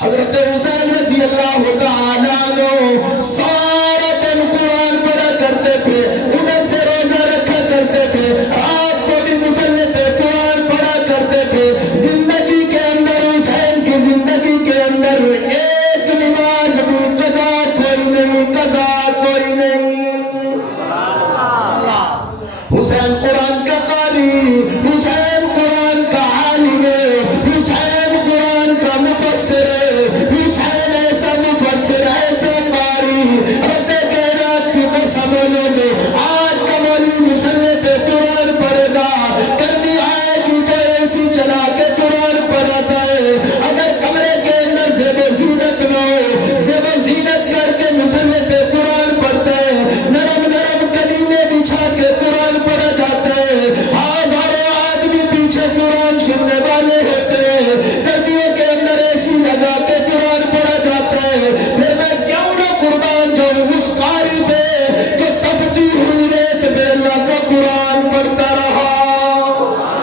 حضرت حسین رضی اللہ تعالیٰ عنہ سارا دن قرآن پڑھا کرتے تھے، انہیں سے روزہ رکھا کرتے تھے، رات کو بھی مصلی پہ قرآن پڑھا کرتے تھے۔ زندگی کے اندر حسین کی زندگی کے اندر ایک نماز بھی قضا کوئی نہیں، قضا کوئی نہیں۔ حسین قرآن کا قاری، حسین قرآن کا عالم، حسین قرآن کا مفسر، حسین ایسا مفسر، ایسا قاری، رب کائنات کی قسم لے آج کا مولوی مصلی پہ قرآن پڑھے گا، گرمی آئے گی تو ایسی چلا کے قرآن پڑھاتا ہے۔ اگر کمرے کے اندر زیب و زینت نہ ہو، زیب و زینت کر کے مصلی پہ قرآن پڑھتا ہے، نرم نرم کلیمے بچھا کے قرآن پڑھا جاتا ہے۔ ہزاروں آدمی پیچھے قرآن سننے والے ہوتے ہیں، گرمیوں کے اندر ایسی لگا کے قرآن پڑھا جاتا ہے۔ پھر میں کیوں نہ قربان جاؤں اس قاری پہ جو تپتی ہوئی ریت پہ اللہ کا قرآن پڑھتا رہا۔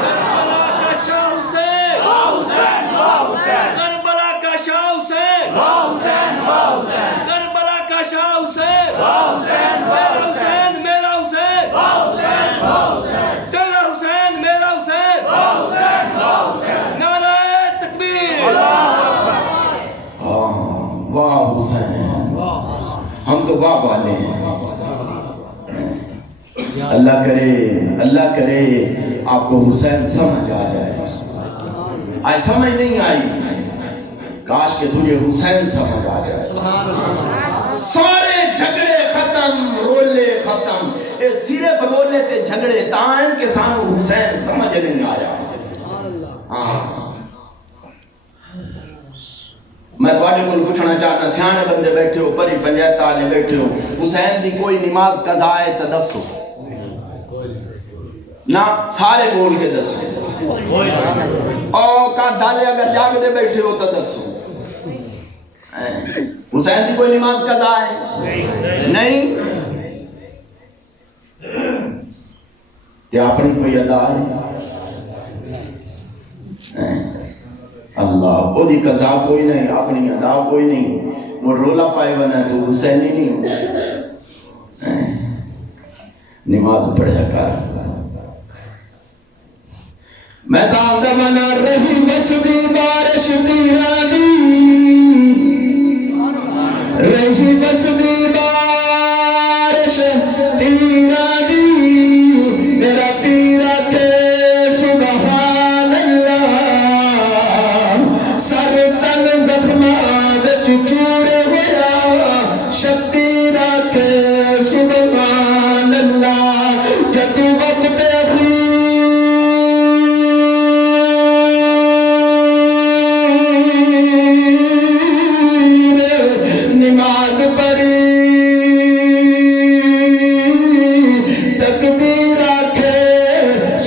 کربلا کا شاہ حسین، کربلا کا شاہ حسین، کربلا کا شاہ حسین، میرا حسین، میرا حسین، تیرا حسین، میرا حسین، نعرہ تکبیر۔ واہ حسین، ہم تو واہ والے ہیں۔ اللہ کرے آپ کو حسین سمجھ آ جائے۔ آج سمجھ نہیں آئی، کاش کہ تجھے حسین سمجھ آ جائے۔ سارے جھگڑے ختم، رولے ختم، صرف رولے تے جھگڑے تائیں کہ سانو حسین سمجھ نہیں آیا۔ میں تھوڑے کو پوچھنا چاہنا، سیانے بندے بیٹھے ہو، پری پنجایت والے بیٹھے ہو، حسین دی کوئی نماز قضا ہے تو دسو نہ، سارے بول کے دسو۔ اور کہاں دالے اگر جاگ دے بیٹھے ہو تو دسو، حسین دی کوئی نماز قضا ہے؟ نہیں۔ تے اپنی کوئی ادا ہے؟ اللہ وہ دی قضا کوئی نہیں، اپنی ادا کوئی نہیں، وہ رولا پائے بنا تو حسین ہی نہیں ہو۔ نماز پڑھیا کر۔ میدان دا منا رہی مسدی بارش تیرانی، رہی مسدی بارش تیرانی، میرا پیرا کے سبحان اللہ، سر تن زخمات چچوڑے ہویا، شبیرا کے سبحان اللہ، جدو وقت نماز پڑھی، تکبیر آکھے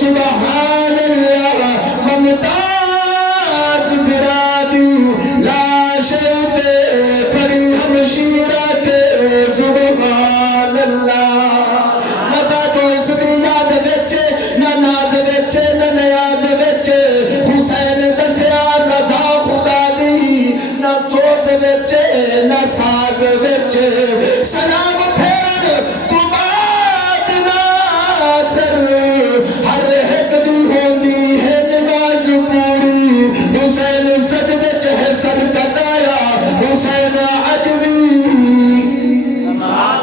سبحان اللہ، ممتاز برادی لاش پہ کھڑی ہمشیرہ کے سبحان اللہ۔ مزہ تو اس کی یاد وچے، نہ ناز وچے نہ نیاز وچے، حسین دسیا رضا خدا دی، نہ سوز وچے نہ ساز وچے، سلام پھیر تو بات ناصر، ہر ایک دی ہوندی ہے نماز پوری، حسین سجدے چ ہے سر کٹایا، حسین عجوی نماز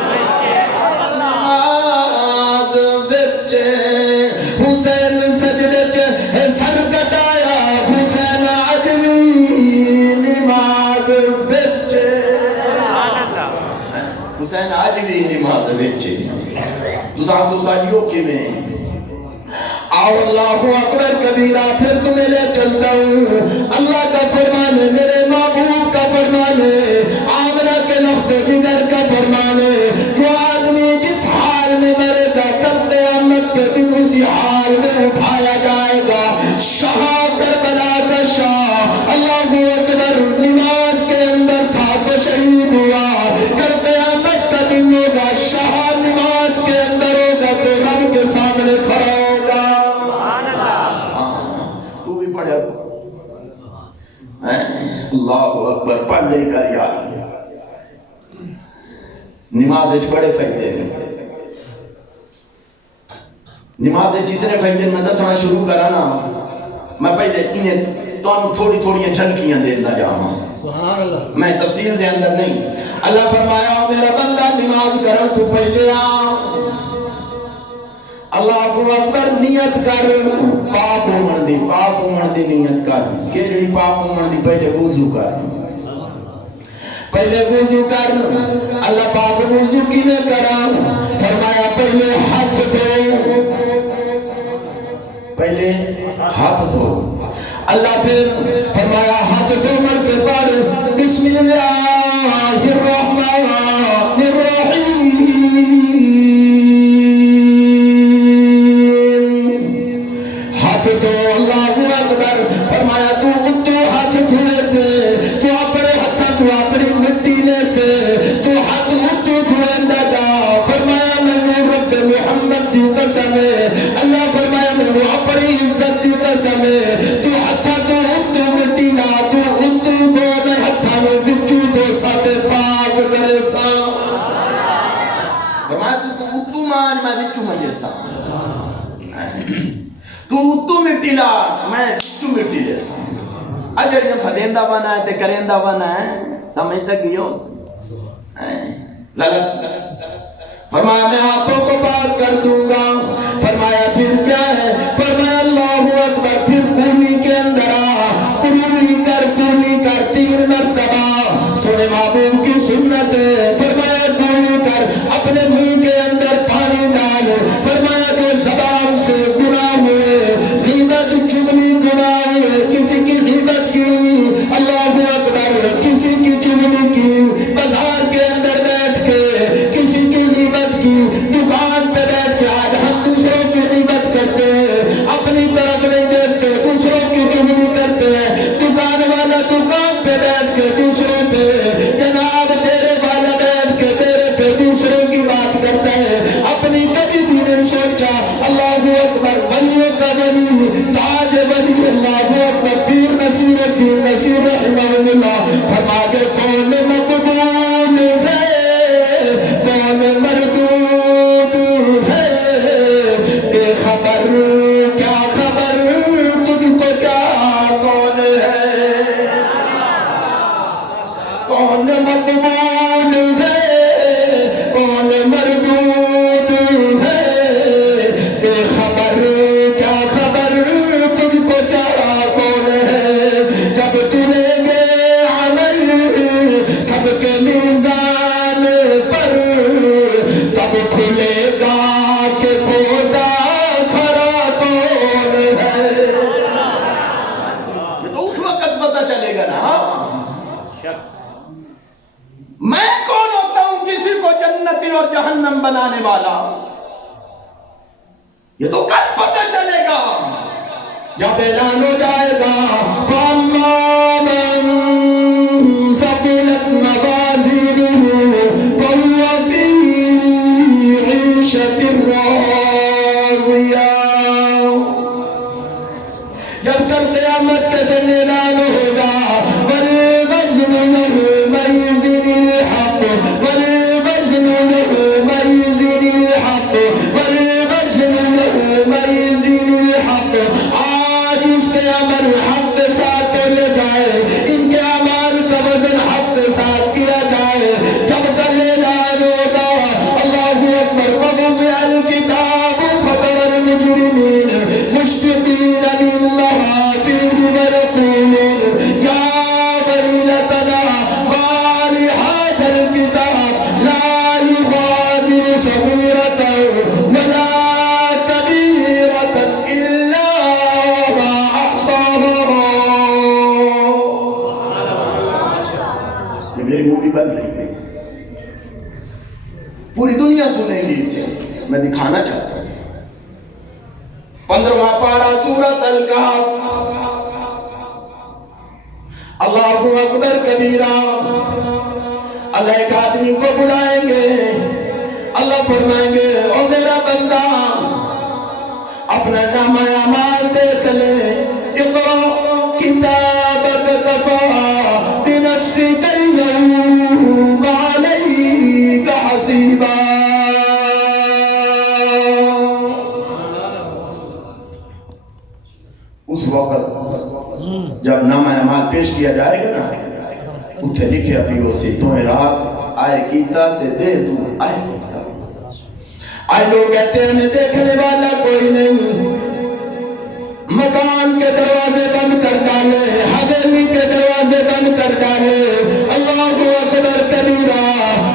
وچے، حسین سجدے چ ہے سر کٹایا، حسین عجوی نماز وچے، حسین عجوی نماز وچے۔ تو سانسو ساجیوں کی میں آؤ اللہ اکبر کبیرہ، پھر تمہیں لے چلتا ہوں۔ اللہ کا فرمان ہے، میرے محبوب کا فرمان ہے، آمنہ کے نقطہ جگر کا فرمان ہے، جو آدمی جس حال میں مرے گا کل قیامت کے دن اسی حال میں اٹھایا جائے گا۔ شاہ کربلا کا شاہ، اللہ اکبر، نماز کے اندر تھا تو شہید ہوا، کل قیامت کا دن ہوگا، شاہ نماز کے اندر ہوگا تو رب کے سامنے کھڑا ہوگا۔ تو بھی پڑھے اللہ اکبر پڑھ لے کر یار نماز بڑے فائدے ہیں نماز جتنے فائدے میں دسنا شروع کرا نا میں پہلے انہیں تھوڑی تھوڑی جھلکیاں دینا جاواں سبحان اللہ میں تفصیل دے اندر نہیں اللہ فرمایا میرا بندہ نماز کرن تو پہلے اللہ اکبر نیت کر پاک ہومن دی نیت کر کہ جڑی پاک ہومن دی پہلے وضو کر اللہ پاک وضو کیویں کرا فرمایا پہلے ہاتھ دھو اللہ پھر فرمایا ہاتھ دھو مر کے پڑھ بسم اللہ الرحمن الرحیم ہاتھ دھو اللہ اکبر فرمایا تو ہاتھ دھونے سے تو اپنے ہاتھ تو اپنی مٹی لے سے تو ہاتھ دھویندا جا فرمایا میں رب محمد دی قسم ہے اللہ فرمایا میں اپنی عزت دی قسم ہے تو ہاتھ تو مٹی لا تو دو میں ہاتھاں میں وچوں دو ساتے پاک کرے سا فرمایا تو مان میں وچوں منجے سا تو مٹی لا میں وچوں مٹی لے سا اجڑیاں پھدیندا بنا ہے تے کریندا بنا ہے سمجھ لگی ہو غلط فرمایا میں ہاتھوں کو پاک کر دوں گا فرمایا پھر کیا ہے فرمایا اللہ اکبر پھر کولی کے اندر کولی کر 3 مرتبہ سونے محبوب کی سنت فرمایا کولی کر اپنے منہ کے اندر پانی ڈال فرمایا کہ زبان سے گناہ ہوئے غیبت چغلی گناہ ہوئے کسی کی غیبت کی اللہ اکبر کسی کی چغلی کی بازار کے اندر بیٹھ کے کسی کی غیبت کی دکان پہ بیٹھ کے آج ہم دوسروں کی غیبت کرتے ہیں اپنی طرف نہیں دیکھتے دوسروں کی چغلی کرتے ہیں دکان والا دکان پہ بیٹھ کے دوسروں پہ جناب تیرے والا بیٹھ کے تیرے پہ دوسروں کی بات کرتا ہے اپنی کبھی بھی نہیں سوچا اللہ اکبر ولیوں کا ولی تاج ولی اللہ اکبر پیر نصیر رحمہ اللہ فرما کے کون مقبول ہے کون مردود ہے بے خبر کیا خبر تجھ کو کیا کون ہے کون مقبول ہے کون مردود ہے بے خبر کیا خبر تجھ کو کیا کون ہے جب تلیں گے عمل سب کے میزان پر تب کھلے گا کہ خدا کھڑا کون ہے یہ تو اس وقت پتہ چلے گا نا میں کون ہوتا ہوں کسی کو جنتی اور جہنم بنانے والا یہ تو کل پتہ چلے گا جب اعلان ہو جائے گا فَأَمَّا مَن ثَقُلَتْ مَوَازِينُهُ فَهُوَ فِي عِيشَةٍ رَاضِيَةٍ جب کل قیامت کے دن اعلان ہوگا وَالْوَزْنُ يَوْمَئِذٍ الْحَقُّ وَالْوَزْنُ يَوْمَئِذٍ الْحَقُّ وَالْوَزْنُ يَوْمَئِذٍ الْحَقُّ آج اس کے عمل حق کے ساتھ لے جائے ان کے عمل کا وزن حق کے ساتھ کیا جائے جب کل اعلان ہوگا اللہ اکبر ووضع الکتاب فترى المجرمین مشفقین مما فیہ ویقولون یا ویلتنا ما لهذا الکتاب لا یغادر صغیرۃ ولا کبیرۃ الا ما احصاها یہ میری مووی بن رہی ہے پوری دنیا سنے گی اسے میں دکھانا چاہتا ہوں 15واں پارہ سورۃ الکہف اللہ اکبر کبیرہ اللہ ایک آدمی کو بلائیں گے اللہ فرمائیں گے او میرا بندہ اپنا نامہ اعمال دیکھ لے اقرأ کتابک کفا پیش کیا جائے گا نا اتھے لکھے پیو سی تو رات آئے کیتا تے دے تو آئے کیتا آئے لوگ کہتے ہیں ہمیں دیکھنے والا کوئی نہیں مکان کے دروازے بند کر ڈالے حویلی کے دروازے بند کر ڈالے اللہ اکبر کبیرہ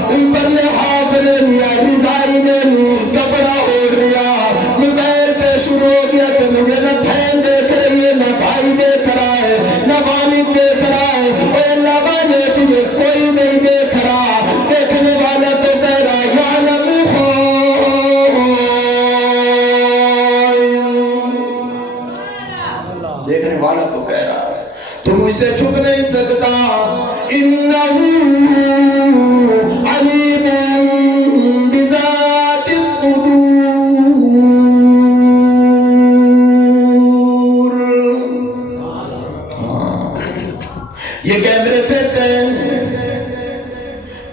اوپر نے ہاتھ لے لیا رضائی نے لی کپڑا اوڑھ لیا موبائل پہ شروع ہو گیا کہ مجھے نہ بہن دیکھ رہی ہے نہ بھائی دیکھ رہا ہے نہ والد دیکھ رہا ہے اے اللہ والے تجھے کوئی نہیں دیکھ رہا دیکھنے والا تو کہہ رہا یعلم دیکھنے والا تو کہہ رہا ہے تم مجھ سے چھپ نہیں سکتا انہو علیم بذات الصدور یہ کیمرے فٹ ہیں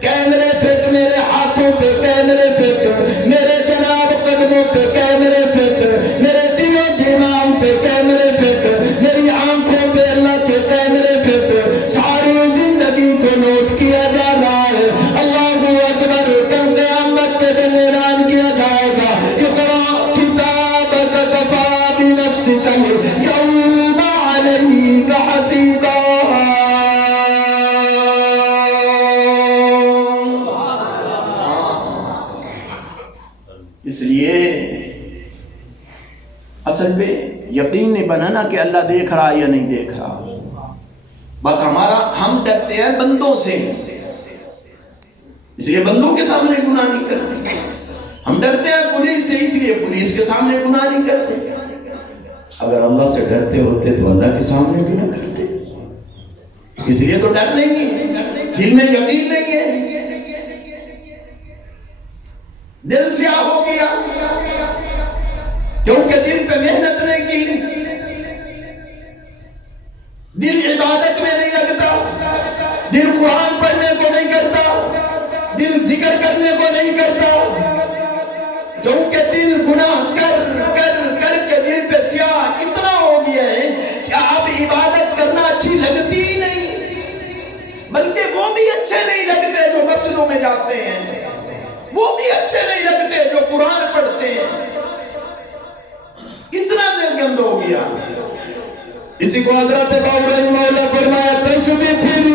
کیمرے فٹ میرے ہاتھوں پہ کیمرے فٹ میرے جناب قدموں پہ کیمرے فٹ میرے دل و دماغ پہ کیمرے فٹ میری آنکھوں پہ اللہ کے کیمرے فٹ ساری زندگی کو نوٹ کیا جا رہا ہے اللہ اکبر کل قیامت کے دن اعلان کیا جائے گا اقرأ کتابک کفی بنفسک الیوم علیک حسیبا اس لیے اصل پہ یقین نہیں بنانا کہ اللہ دیکھ رہا یا نہیں دیکھ رہا بس ہم ڈرتے ہیں بندوں سے اس لیے بندوں کے سامنے گناہ نہیں کرتے ہم ڈرتے ہیں پولیس سے اس لیے پولیس کے سامنے گناہ نہیں کرتے اگر اللہ سے ڈرتے ہوتے تو اللہ کے سامنے بھی نہ کرتے اس لیے تو ڈر نہیں ہے دل میں یقین نہیں ہے دل سیاہ ہو گیا کیونکہ دل پہ محنت نہیں کی دل عبادت میں نہیں لگتا دل قرآن پڑھنے کو نہیں کرتا دل ذکر کرنے کو نہیں کرتا کیونکہ دل گناہ کر کے دل پہ سیاہ اتنا ہو گیا ہے کہ اب عبادت کرنا اچھی لگتی ہی نہیں بلکہ وہ بھی اچھے نہیں لگتے جو مسجدوں میں جاتے ہیں وہ بھی اچھے نہیں لگتے جو قرآن پڑھتے ہیں اتنا دل گند ہو گیا اسی کو حضرت باؤ رحمہ اللہ فرمایا تسبیح پھری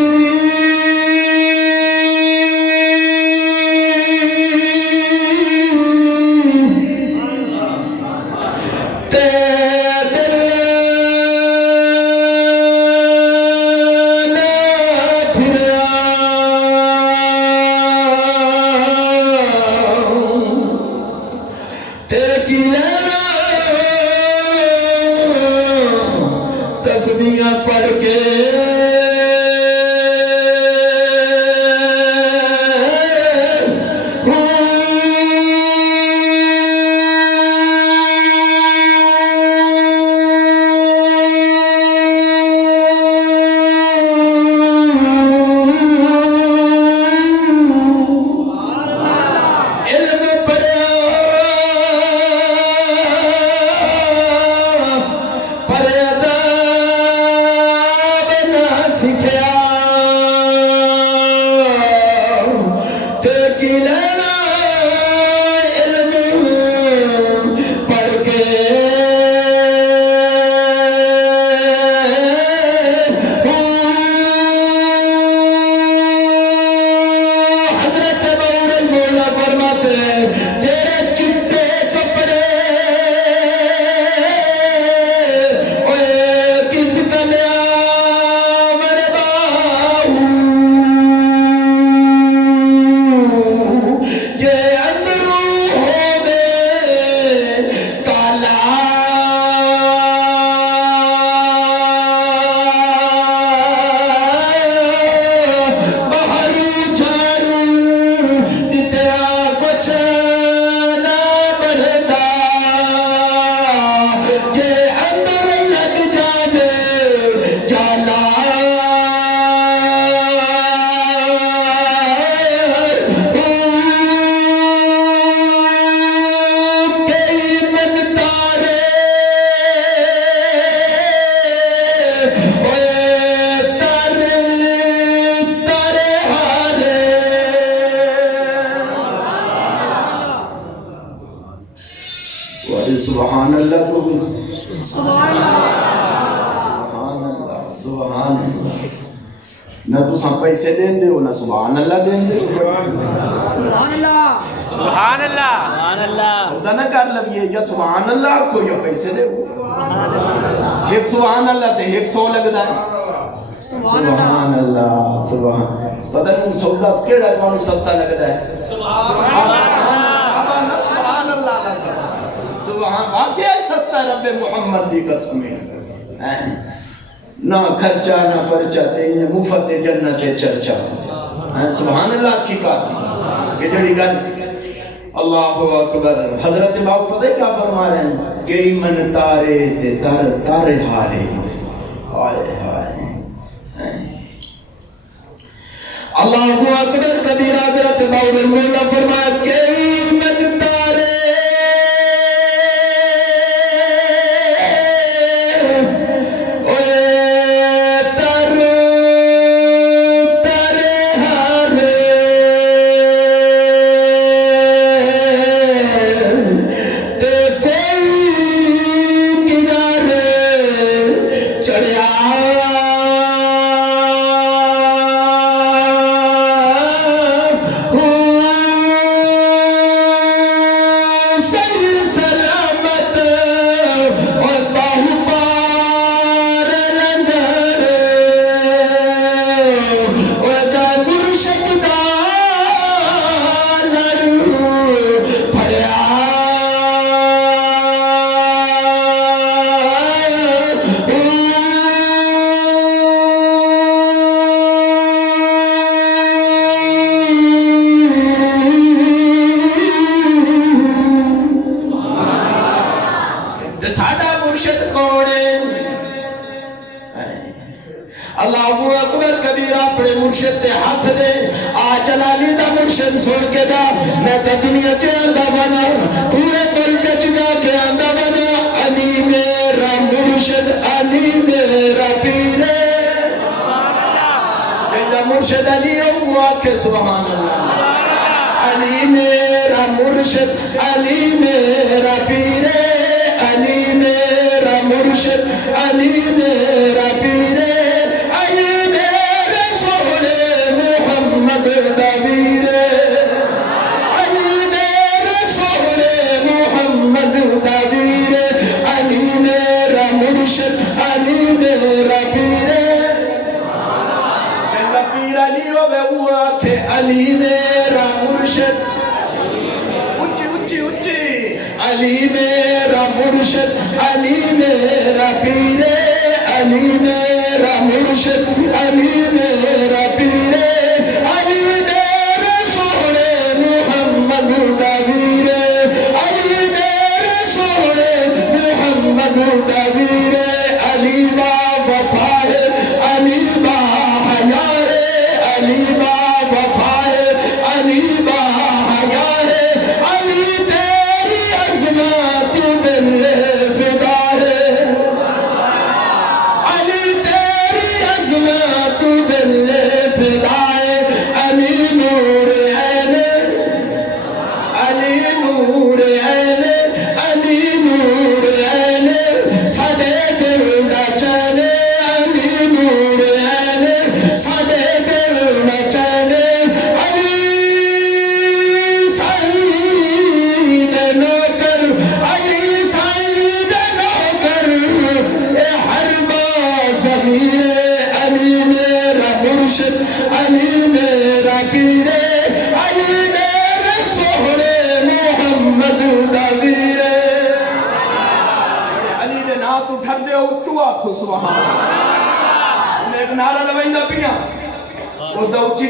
تسبیح پڑھ کے سبحان اللہ تو سبحان اللہ سبحان اللہ نہ تو سب پیسے دیں دے ہو نہ سبحان اللہ دیں دے سبحان اللہ سبحان اللہ سبحان اللہ خدا نہ کر لب یہ یا سبحان اللہ کو یا پیسے دے ایک سبحان اللہ تے ایک سو لگ دا ہے سبحان اللہ سبحان پتہ نہیں سودا کیڑا تانوں سستا لگدا ہے سبحان اللہ سبحان واقعی سستا رب محمد دی قسم ہے نہ خرچہ نہ پرچہ تے مفت جنت چرچا سبحان اللہ کی بات کہ جڑی گل اللہ اکبر حضرت باپ پتہ کیا فرما رہے ہیں گئی من تارے تے تارے ہارے ہائے ہائے اللہ اکبر کبیر حضرت باپ نے مولا فرمایا گئی من تارے مرشد علی ہوا کہ سبحان اللہ علی میرا مرشد علی میرا پیر علی میرا مرشد علی میرا پیر علی میرے سونے محمد دا ویر علی میرے سونے محمد دا ویر علی میرا مرشد علی میرا پیر علی میرا مرشد اچھی اچھی اچھی علی میرا مرشد علی میرا پیر علی میرا مرشد علی میرا پیر علی میرے سونے محمد دا ویر علی میرے سونے محمد دا ویر علی با وفا ہے علی با حیا ہے علی با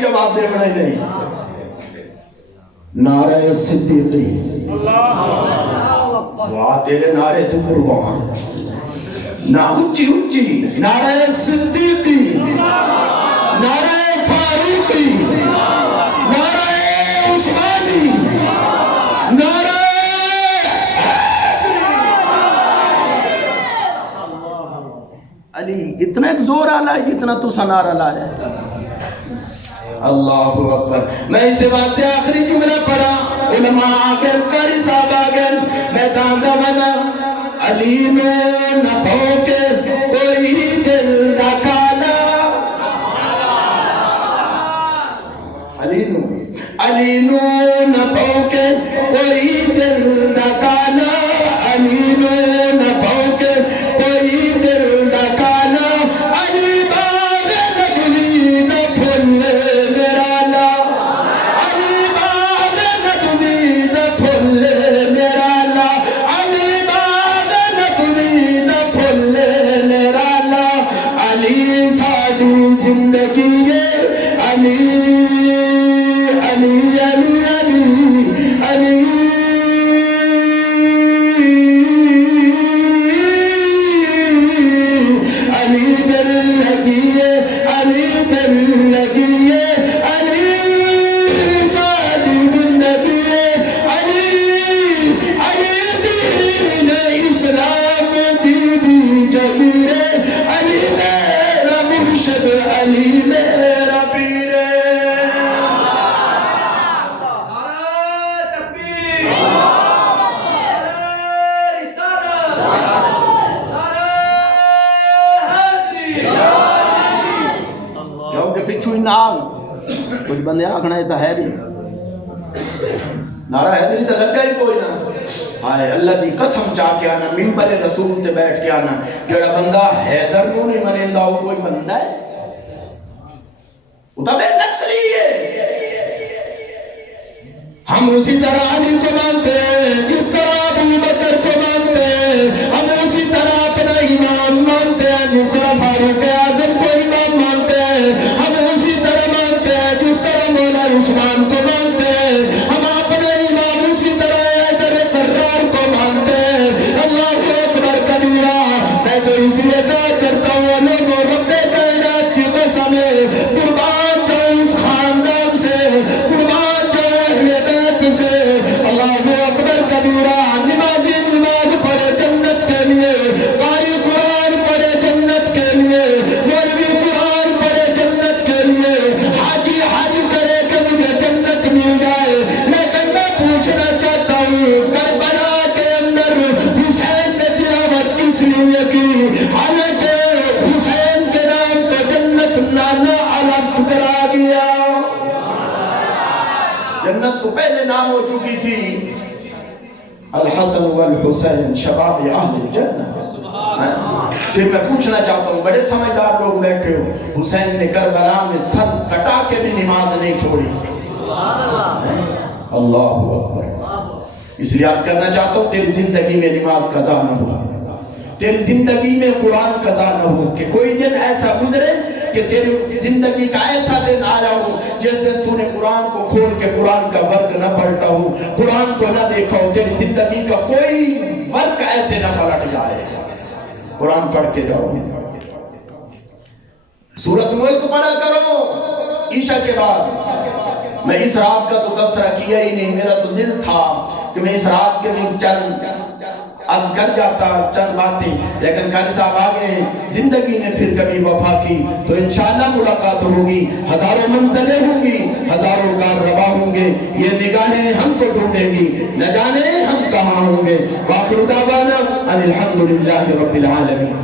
جواب دے بڑھائی نہیں نعرہ صدیقی واہ تیرے نعرے تو قربان نہ اچھی اچھی نعرہ صدیقی نعرہ فاروقی نعرہ عثمانی نعرہ علی اتنا ایک زور آلہ ہے جتنا تو سا نعرہ لایا ہے اللہ اکبر. میں اس واسطے آخری جملہ پڑھا. علماء آگن کاری صاحب آگن میں داندہ بنا علی نو نہ بھوکے کوئی دل نہ کالا. علی نو نہ بھوکے کوئی دل نہ کالا. علی نو نہ بھوکے کوئی دل نہ کالا. علی باغ نگلی نہ پھولے میرا لا. علی باغ نگلی نہ پھولے میرا لا. علی باغ نگلی نہ پھولے میرا لا. علی ساری زندگی علی علی علی علی علی علی دل لگیے علی دل لگیے علی ساری زندگی علی علی دین اسلام دیدی جگیرے. علی میرا مرشد علی میرا پیر. کچھ بندے آکھنا ہے تو حیدری نعرہ حیدری تو لگا ہی کوئی نہ. آئے اللہ دی قسم چاہ کے آنا ممبر رسول تے بیٹھ کے آنا جڑا بندہ حیدر نو نہیں منیندہ ہو کوئی بندہ ہے وہ تو بے نسلی ہے. ہم اسی طرح علی کو مانتے ہیں جس طرح ابو بکر کو مانتے ہیں. ہم اسی طرح اپنا امام مانتے ہیں جس طرح فاروق اعظم کو امام مانتے ہیں. ہم اسی طرح مانتے ہیں جس طرح مولا عثمان کو مانتے ہیں. ہم اپنے امام اسی طرح حیدر کرار کو مانتے ہیں. اللہ اکبر کبیرہ. میں تو اس لیے کہا کرتا ہوں لوگوں رب کائنات کی قسم قربان جاؤ اس خاندان سے, قربان جاؤ اہل بیت سے. اللہ اکبر کبیرہ. نمازی نماز پڑھے جنت کے لیے, قاری قرآن پڑھے جنت کے لیے, مولوی قرآن پڑھے جنت کے لیے, حاجی حج کرے کہ مجھے جنت مل جائے. لیکن میں پوچھنا چاہتا ہوں کربلا کے اندر حسین نے تلاوت کس لیے کی؟ حالانکہ حسین کے نام تو جنت نانا الگ کرا گیا. جنت تو پہلے نام ہو چکی تھی الحسن والحسین شباب اہل الجنہ. پھر میں پوچھنا چاہتا ہوں بڑے سمجھدار لوگ بیٹھے ہو, حسین نے کربلا میں سر کٹا کے بھی نماز نہیں چھوڑی. اللہ اکبر. اس لیے عرض کرنا چاہتا ہوں تیری زندگی میں نماز قضا نہ ہو, تیری زندگی میں قرآن قضا نہ ہو کہ کوئی دن ایسا گزرے کہ تیری زندگی کا ایسا دن آیا ہو جس دن تو نے قرآن کو کھول کے قرآن کا ورق نہ پلٹا ہو, قرآن کو نہ دیکھا ہو. تیری زندگی کا کوئی ورق ایسے نہ پلٹ جائے. قرآن پڑھ کے جاؤ. سورۃ ملک پڑھا کرو عشاء کے بعد. میں اس رات کا تو تبصرہ کیا ہی نہیں, میرا تو دل تھا کہ میں اس رات کے میں چند عرض کر جاتا چند باتیں, لیکن قاری صاحب آگے ہیں. زندگی نے پھر کبھی وفا کی تو انشاءاللہ ملاقات ہوگی. ہزاروں منزلیں ہوں گی, ہزاروں کاررواں ہوں گے. یہ نگاہیں ہم کو ڈھونڈیں گی, نہ جانے ہم کہاں ہوں گے. وآخر دعوانا ان الحمدللہ رب العالمین.